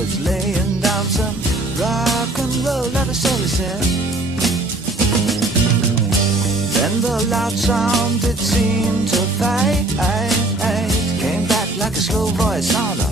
was laying down some rock and roll, not a soul he said. Then the loud sound, it seemed to fade, came back like a slow voice on a